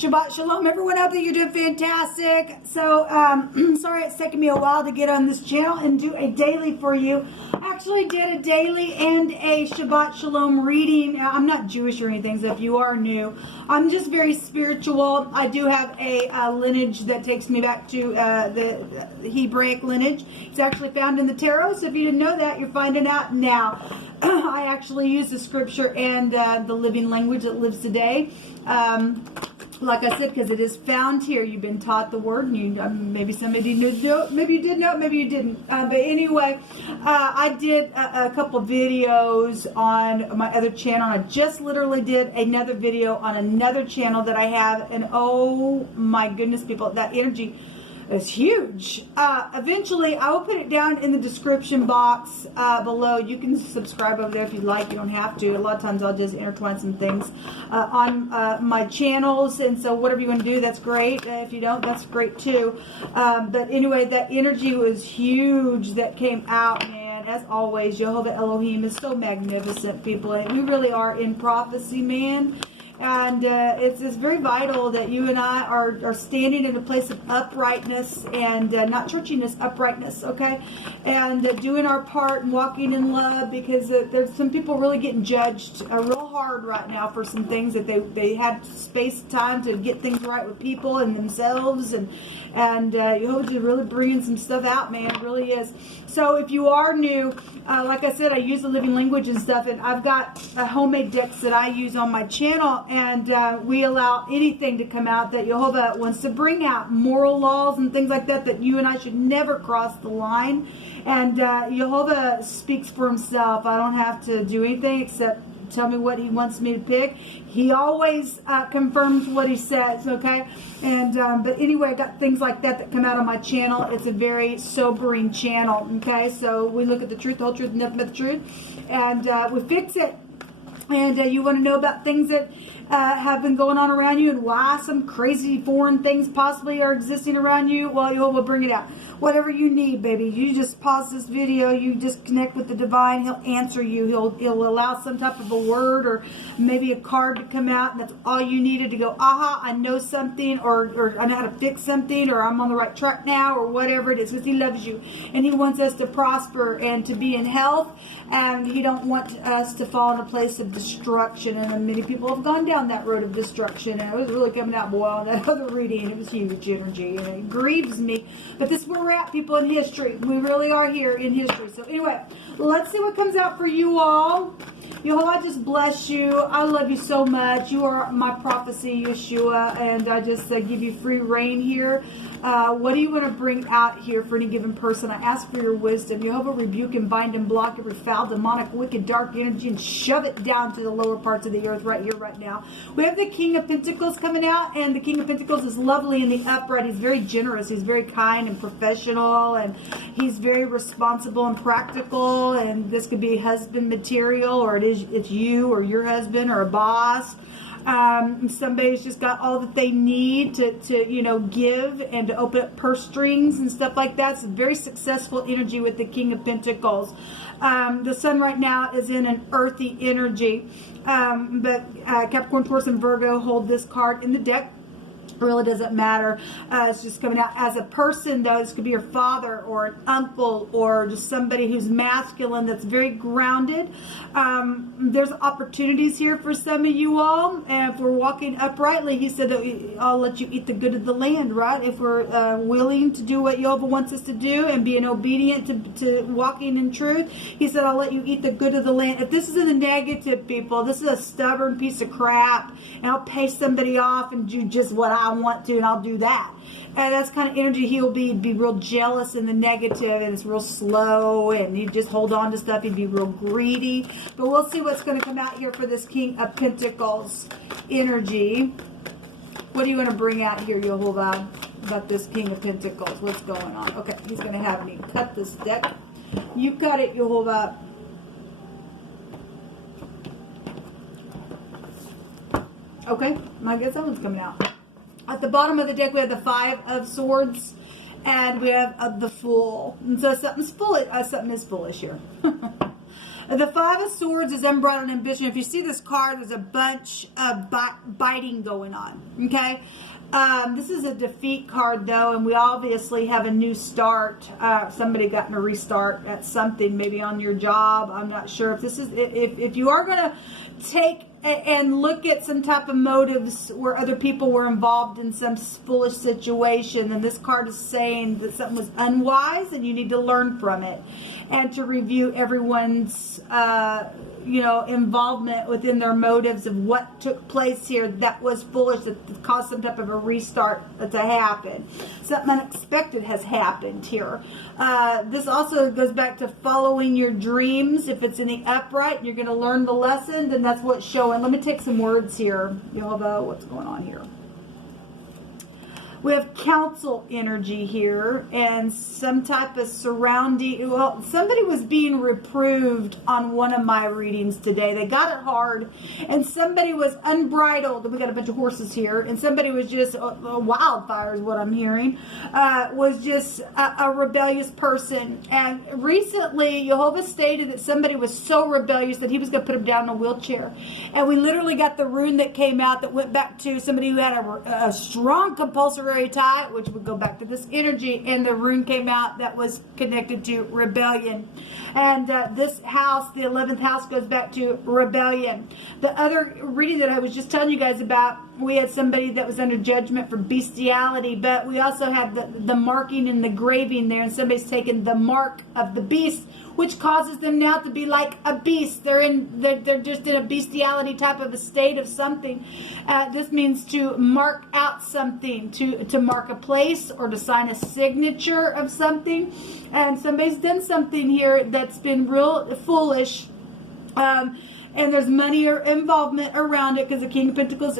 Shabbat Shalom, everyone out there, you're doing fantastic. So, sorry it's taken me a while to get on this channel and do a daily for you. I actually did a daily and a Shabbat Shalom reading. I'm not Jewish or anything, so if you are new, I'm just very spiritual. I do have a lineage that takes me back to the Hebraic lineage. It's actually found in the tarot, so if you didn't know that, you're finding out now. I actually use the scripture and the living language that lives today. Like I said, because it is found here. You've been taught the word, and you, maybe somebody didn't know, maybe you did know, maybe you didn't. But anyway, I did a couple videos on my other channel. I just literally did another video on another channel that I have, and oh my goodness, people, that energy is huge. Eventually, I will put it down in the description box below. You can subscribe over there if you'd like. You don't have to. A lot of times I'll just intertwine some things on my channels. And so whatever you want to do, that's great. If you don't, that's great too. But anyway, that energy was huge that came out, man. As always, Jehovah Elohim is so magnificent, people. And we really are in prophecy, man. And it's very vital that you and I are standing in a place of uprightness and not churchiness, uprightness, okay? And doing our part and walking in love, because there's some people really getting judged real hard right now for some things that they had space, time to get things right with people and themselves. And Jehovah's really bringing some stuff out, man. It really is. So if you are new, like I said, I use the living language and stuff, and I've got homemade decks that I use on my channel, and we allow anything to come out that Jehovah wants to bring out, moral laws and things like that, that you and I should never cross the line. And Jehovah speaks for himself. I don't have to do anything except tell me what he wants me to pick. He always confirms what he says, okay? And but anyway, I got things like that come out on my channel. It's a very sobering channel, okay? So we look at the truth, the whole truth, nothing but the truth, and we fix it. And you want to know about things that have been going on around you and why some crazy foreign things possibly are existing around you, well, you will bring it out. Whatever you need, baby. You just pause this video. You just connect with the divine. He'll answer you. He'll allow some type of a word or maybe a card to come out, and that's all you needed to go, aha, I know something, or I know how to fix something, or I'm on the right track now, or whatever it is, because he loves you. And he wants us to prosper and to be in health, and he don't want us to fall in a place of destruction. And many people have gone down that road of destruction, and it was really coming out, boy, on that other reading. It was huge energy, and it grieves me. But this is where we're at, people, in history. We really are here in history. So anyway, let's see what comes out for you all. Yehovah, I just bless you. I love you so much. You are my prophecy, Yeshua, and I just give you free reign here. What do you want to bring out here for any given person? I ask for your wisdom. Yehovah, rebuke and bind and block every foul, demonic, wicked, dark energy and shove it down to the lower parts of the earth right here, right now. We have the King of Pentacles coming out, and the King of Pentacles is lovely in the upright. He's very generous. He's very kind and professional, and he's very responsible and practical, and this could be husband material, or it's you or your husband or a boss. Somebody's just got all that they need to you know, give and to open up purse strings and stuff like that. It's a very successful energy with the King of Pentacles. The sun right now is in an earthy energy, but Capricorn, Taurus, and Virgo hold this card in the deck. Really doesn't matter. It's just coming out as a person, though. This could be your father or an uncle or just somebody who's masculine that's very grounded. There's opportunities here for some of you all, and if we're walking uprightly, he said that I'll let you eat the good of the land, right? If we're willing to do what Jehovah wants us to do and being obedient to walking in truth, he said I'll let you eat the good of the land. If this is in the negative, people, this is a stubborn piece of crap, and I'll pay somebody off and do just what I want to, and I'll do that. And that's kind of energy. He'll be real jealous in the negative, and it's real slow, and you just hold on to stuff. He'd be real greedy. But we'll see what's going to come out here for this King of Pentacles energy. What do you want to bring out here, Yehovah, about this King of Pentacles? What's going on? Okay, he's going to have me cut this deck. You cut it, Yehovah. Okay, I guess that one's coming out. At the bottom of the deck, we have the Five of Swords, and we have the Fool. And so something is foolish here. The Five of Swords is unbridled ambition. If you see this card, there's a bunch of biting going on. Okay. This is a defeat card, though, and we obviously have a new start. Somebody gotten a restart at something, maybe on your job. I'm not sure if this is, if you are going to take and look at some type of motives where other people were involved in some foolish situation, then this card is saying that something was unwise and you need to learn from it and to review everyone's involvement within their motives of what took place here that was foolish, that caused some type of a restart to happen. Something unexpected has happened here. This also goes back to following your dreams. If it's in the upright, you're going to learn the lesson, then that's what's showing. Let me take some words here. Yehovah, what's going on here? We have council energy here and some type of surrounding. Well, somebody was being reproved on one of my readings today. They got it hard, and somebody was unbridled. We got a bunch of horses here, and somebody was just wildfire is what I'm hearing. Was just a rebellious person. And recently, Yehovah stated that somebody was so rebellious that he was going to put him down in a wheelchair. And we literally got the rune that came out that went back to somebody who had a strong compulsory tie, which would go back to this energy, and the rune came out that was connected to rebellion. And this house, the 11th house, goes back to rebellion. The other reading that I was just telling you guys about, we had somebody that was under judgment for bestiality, but we also have the marking and the graving there, and somebody's taken the mark of the beast, which causes them now to be like a beast. They're just in a bestiality type of a state of something. This means to mark out something, to mark a place or to sign a signature of something. And somebody's done something here that's been real foolish. And there's money or involvement around it because the King of Pentacles,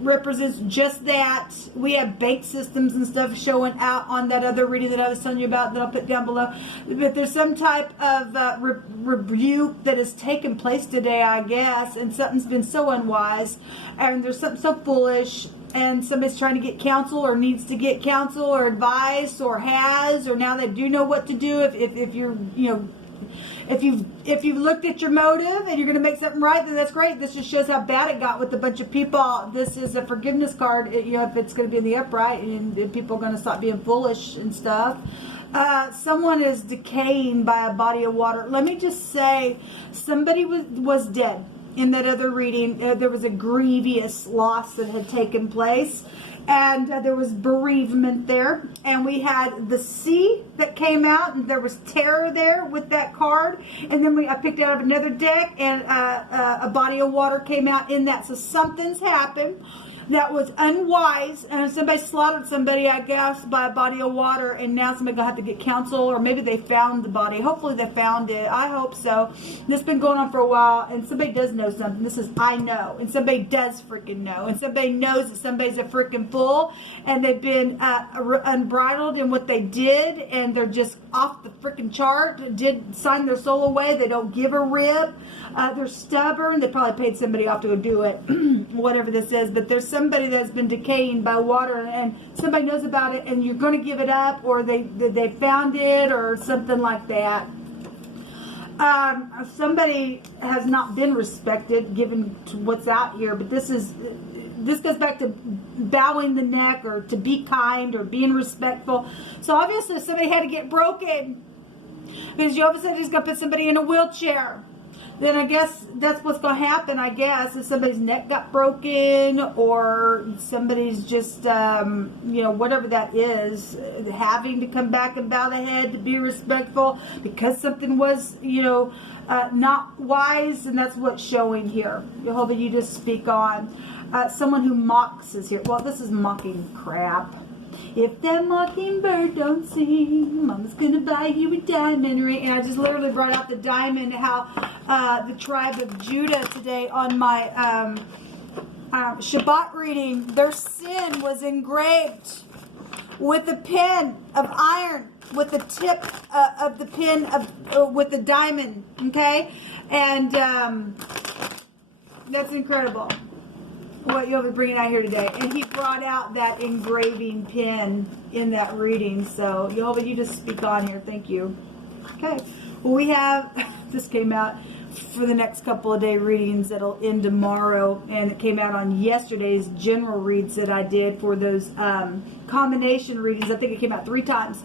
represents just that. We have bank systems and stuff showing out on that other reading that I was telling you about that I'll put down below. But there's some type of rebuke that has taken place today, I guess, and something's been so unwise, and there's something so foolish, and somebody's trying to get counsel or needs to get counsel or advice or has, or now they do know what to do. If you're, if you've looked at your motive and you're going to make something right, then that's great. This just shows how bad it got with a bunch of people. This is a forgiveness card. If it's going to be in the upright and people are going to stop being foolish and stuff. Someone is decaying by a body of water. Let me just say, somebody was dead. In that other reading, there was a grievous loss that had taken place. And there was bereavement there, and we had the sea that came out, and there was terror there with that card. And then I picked out of another deck, and a body of water came out in that. So something's happened that was unwise, and somebody slaughtered somebody, I guess, by a body of water, and now somebody's going to have to get counsel, or maybe they found the body. Hopefully they found it. I hope so. This has been going on for a while, and somebody does know something. This is I know, and somebody does freaking know, and somebody knows that somebody's a freaking fool, and they've been unbridled in what they did, and they're just off the freaking chart, did sign their soul away. They don't give a rib. They're stubborn. They probably paid somebody off to go do it, whatever this is, but there's somebody that's been decaying by water, and somebody knows about it, and you're going to give it up, or they found it, or something like that. Somebody has not been respected given to what's out here, but this goes back to bowing the neck, or to be kind, or being respectful. So obviously somebody had to get broken, because Jehovah said he's going to put somebody in a wheelchair. Then I guess that's what's going to happen, I guess, if somebody's neck got broken, or somebody's just, whatever that is, having to come back and bow the head to be respectful because something was, not wise, and that's what's showing here. Jehovah, you just speak on. Someone who mocks is here. Well, this is mocking crap. If that mockingbird don't sing, Mama's gonna buy you a diamond ring. And I just literally brought out the diamond, how the tribe of Judah today on my ShBt reading, their sin was engraved with a pen of iron, with the tip of the pen with the diamond, okay? And that's incredible what you'll be bringing out here today. And he brought out that engraving pen in that reading. So, Yehovah, you just speak on here. Thank you. Okay. Well, we have This came out for the next couple of day readings that'll end tomorrow, and it came out on yesterday's general reads that I did for those combination readings. I think it came out 3 times.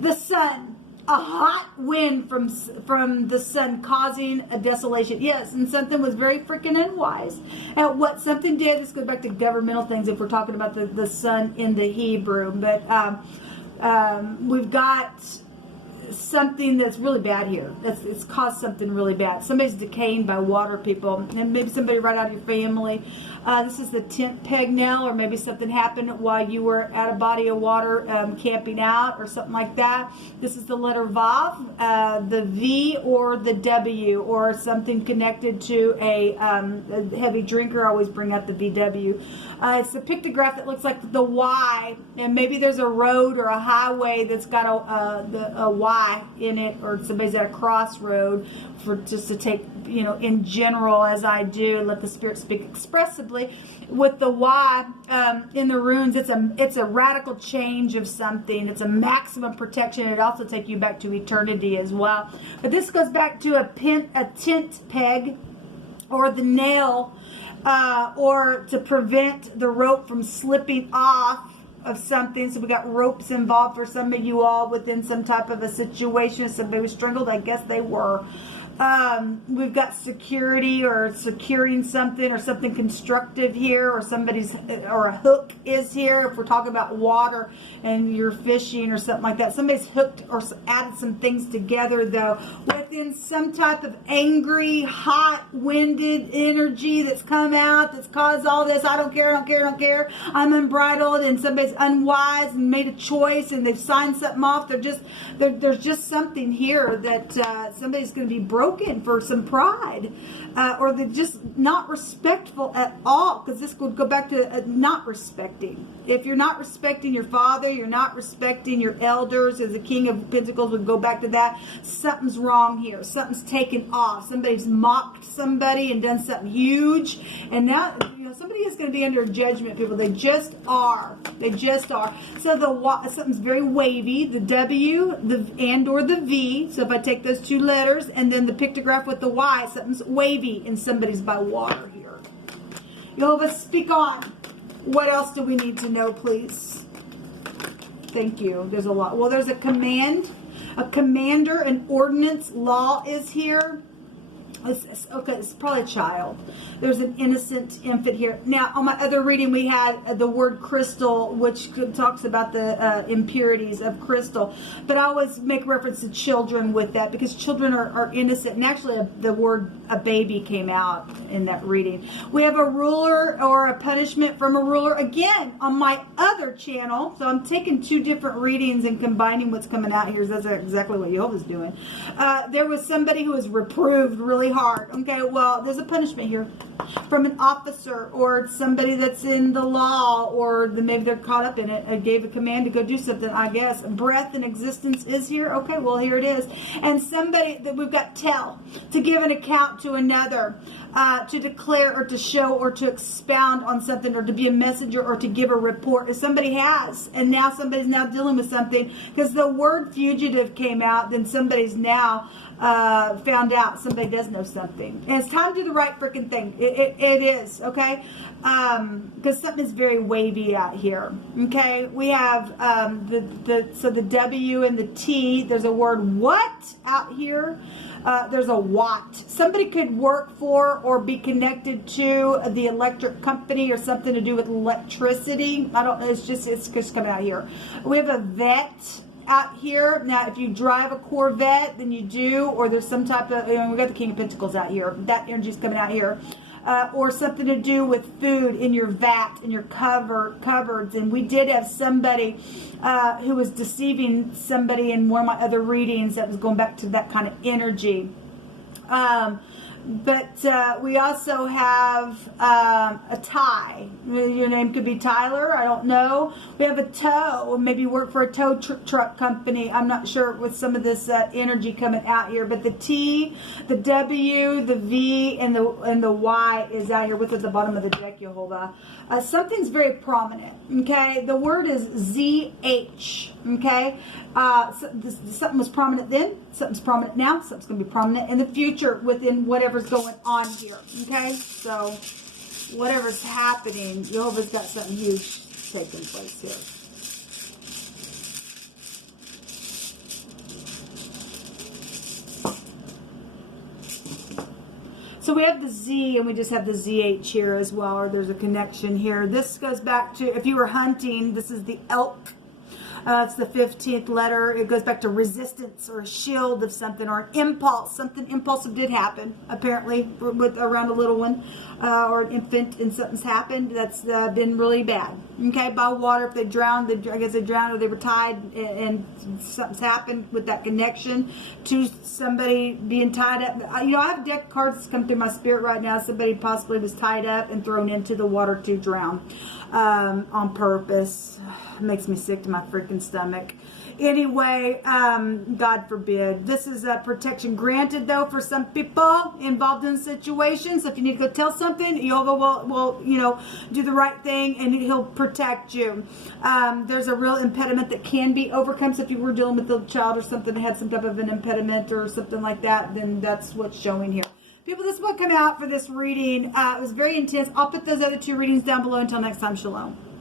The sun. A hot wind from the sun causing a desolation. Yes, and something was very freaking unwise. And what something did, this goes back to governmental things if we're talking about the sun in the Hebrew. But we've got something that's really bad here. It's caused something really bad. Somebody's decaying by water, people. And maybe somebody right out of your family. This is the tent peg now, or maybe something happened while you were at a body of water camping out or something like that. This is the letter Vav, the V or the W, or something connected to a heavy drinker. I always bring up the VW. It's a pictograph that looks like the Y, and maybe there's a road or a highway that's got a Y in it, or somebody's at a crossroad, for just to take, you know, in general, as I do, and let the Spirit speak expressively. With the Y in the runes, it's a radical change of something. It's a maximum protection. It also takes you back to eternity as well. But this goes back to a tent peg, or the nail, or to prevent the rope from slipping off of something. So we got ropes involved for some of you all within some type of a situation. Somebody was strangled. I guess they were. We've got security, or securing something, or something constructive here, or or a hook is here. If we're talking about water and you're fishing or something like that, somebody's hooked or added some things together, though, within some type of angry, hot-winded energy that's come out, that's caused all this. I don't care, I don't care, I don't care. I'm unbridled, and somebody's unwise and made a choice, and they've signed something off. There's just something here that somebody's going to be broken for some pride, or they're just not respectful at all, because this would go back to not respecting. If you're not respecting your father, you're not respecting your elders, as the King of Pentacles would go back to that, something's wrong here. Something's taken off. Somebody's mocked somebody and done something huge, and now, you know, somebody is going to be under judgment, people. They just are. They just are. So something's very wavy. The W, or the V. So if I take those 2 letters and then the pictograph with the Y, something's wavy, and somebody's by water here. Jehovah, speak on. What else do we need to know, please? Thank you. There's a lot. Well, there's a command, a commander, an ordinance, law is here. Okay, it's probably a child. There's an innocent infant here. Now, on my other reading, we had the word crystal, which talks about the impurities of crystal. But I always make reference to children with that, because children are innocent. And actually, the word a baby came out in that reading. We have a ruler, or a punishment from a ruler, again, on my other channel. So I'm taking 2 different readings and combining what's coming out here. That's exactly what Jehovah's doing. There was somebody who was reproved really hard. Okay, well, there's a punishment here from an officer, or somebody that's in the law, or maybe they're caught up in it. I gave a command to go do something, I guess. Breath and existence is here. Okay, well, here it is. And somebody that we've got to give an account to another, to declare or to show or to expound on something, or to be a messenger, or to give a report. If somebody has, and now somebody's now dealing with something, because the word fugitive came out, then somebody's now found out somebody does know something, and it's time to do the right freaking thing. It is, okay, because something is very wavy out here. Okay, we have so the W and the T. There's a word what out here. There's a watt. Somebody could work for or be connected to the electric company, or something to do with electricity. I don't know. It's just coming out here. We have a vet out here. Now, if you drive a Corvette, then you do, or there's some type of, we got the King of Pentacles out here. That energy's coming out here. Or something to do with food in your vat, in your cupboards. And we did have somebody who was deceiving somebody in one of my other readings that was going back to that kind of energy. But we also have a Ty. Your name could be Tyler. I don't know. We have a tow. Maybe you work for a tow truck company. I'm not sure with some of this energy coming out here. But the T, the W, the V, and the Y is out here with at the bottom of the deck, Yehovah. Something's very prominent. Okay, the word is ZH. Okay, something was prominent then. Something's prominent now. Something's going to be prominent in the future within whatever's going on here. Okay, so whatever's happening, Jehovah's got something huge taking place here. So we have the Z and we just have the ZH here as well, or there's a connection here. This goes back to, if you were hunting, this is the elk. It's the 15th letter. It goes back to resistance or a shield of something or an impulse. Something impulsive did happen, apparently, with around a little one or an infant, and something's happened that's been really bad. Okay, by water, if they drowned, I guess they drowned or they were tied, and something's happened with that connection to somebody being tied up. You know, I have deck cards that's come through my spirit right now. Somebody possibly was tied up and thrown into the water to drown on purpose. It makes me sick to my freaking stomach. Anyway, God forbid. This is a protection granted, though, for some people involved in situations. So if you need to go tell something, Jehovah will you know, do the right thing, and he'll protect you. There's a real impediment that can be overcome. So if you were dealing with a child or something that had some type of an impediment or something like that, then that's what's showing here. People, this is what come out for this reading. It was very intense. I'll put those other two readings down below. Until next time, shalom.